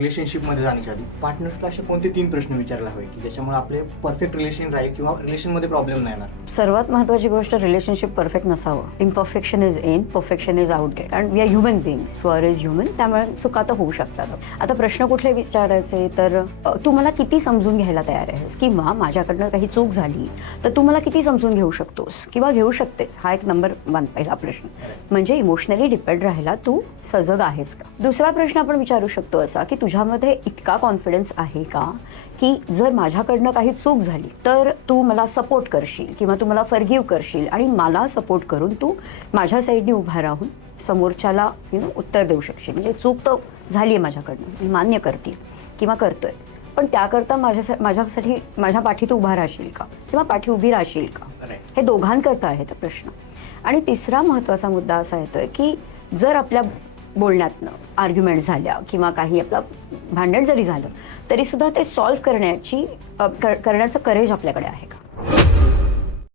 रिलेशनशिपमध्ये जाण्याच्या आधी पार्टनर्सला असे कोणते 3 प्रश्न विचारायला हवे की ज्याच्यामुळे आपले परफेक्ट रिलेशन राहील किंवा रिलेशनमध्ये प्रॉब्लेम नाही येणार? सर्वात महत्त्वाची गोष्ट, रिलेशनशिप परफेक्ट नसावं. Imperfection is in, perfection is out. And we are human beings, err is human. त्यामुळे चुका तर होऊ शकतात. आता प्रश्न कुठले विचारायचे तर तू मला किती समजून घ्यायला तयार आहेस, किंवा माझ्याकडनं काही चूक झाली तर तू मला किती समजून घेऊ शकतोस किंवा घेऊ शकतेस. हा एक नंबर 1 पहिला प्रश्न. म्हणजे इमोशनली डिपेंड राहायला तू सजग आहेस का. दुसरा प्रश्न आपण विचारू शकतो असा की तुझ्यामध्ये इतका कॉन्फिडन्स आहे का की जर माझ्याकडनं काही चूक झाली तर तू मला सपोर्ट करशील किंवा तू मला फॉरगिव्ह करशील आणि मला सपोर्ट करून तू माझ्या साईडने उभा राहून समोरच्याला उत्तर देऊ शकशील. म्हणजे चूक तर झाली आहे माझ्याकडनं, मी मान्य करते किंवा करतोय, पण त्याकरता माझ्यासाठी माझ्या पाठी तू उभा राहशील का किंवा पाठी उभी राहशील का. हे दोघांकरता आहे तो प्रश्न. आणि तिसरा महत्त्वाचा मुद्दा असा येतोय की जर आपल्या बोलण्यातनं आर्ग्युमेंट झाल्या किंवा काही आपलं भांडण जरी झालं तरी सुद्धा ते सॉल्व्ह करण्याचं करेज आपल्याकडे आहे का.